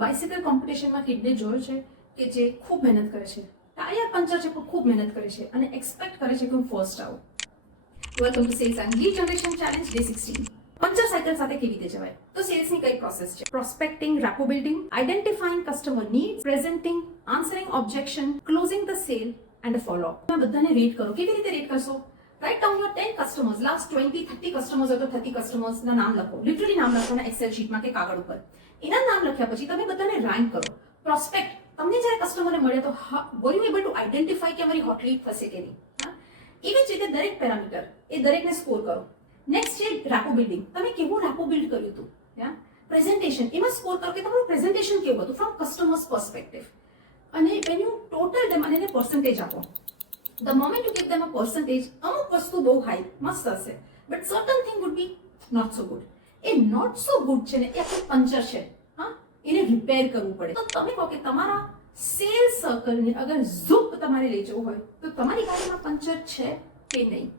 Bicycle કોમ્પિટિશનમાં કિડને જોયો છે કે જે ખૂબ મહેનત કરે છે, ટાયર પંચર છે પણ ખૂબ મહેનત કરે છે અને એક્સપેક્ટ કરે છે કે હું ફર્સ્ટ આવું. Welcome to sales and lead generation challenge day 16. Puncture cycle સાથે કેવી રીતે જવાય? તો સેલ્સની કઈ પ્રોસેસ છે? Prospecting, rapport building, identifying customer needs, presenting, answering objection, closing the sale and follow up. તમે બધાને રેટ કરો. કેવી રીતે રેટ કરશો? Write down your 10 customers, last 20-30 customers હોય તો 30 કસ્ટમર્સના નામ લખો. લિટરલી નામ લખો એક્સેલ શીટમાં કે કાગળ ઉપર. એના નામ લખ્યા પછી તમે બધાને રેન્ક કરો. પ્રોસ્પેક્ટ, તમને જ્યારે કસ્ટમરને મળ્યા તો વર યુ એબલ ટુ આઇડેન્ટિફાઈ કે અમારી હોટ લીડ થશે કે નહીં? એવી જ રીતે દરેક પેરામીટર એ દરેકને સ્કોર કરો. નેક્સ્ટ છે રેપો બિલ્ડિંગ. તમે કેવું રેપો બિલ્ડ કર્યું હતું? પ્રેઝન્ટેશન, એમાં સ્કોર કરો કે તમારું પ્રેઝન્ટેશન કેવું હતું ફ્રોમ કસ્ટમર્સ પર્સપેક્ટિવ. અને વેન યુ ટોટલ ડેમ અને પર્સન્ટેજ આપો. The moment you give them a percentage, અમુક વસ્તુ બહુ હાઈ મસ્ત હશે but certain thing would be not so good. એ નોટ સો ગુડ છે ને એ આપણું પંચર છે. એને રિપેર કરવું પડે. તો તમે કહો કે તમારા સેલ્સ સર્કલને અગર ઝૂપ તમારે લઈ જવું હોય તો તમારી ગાડીમાં પંચર છે કે નહીં?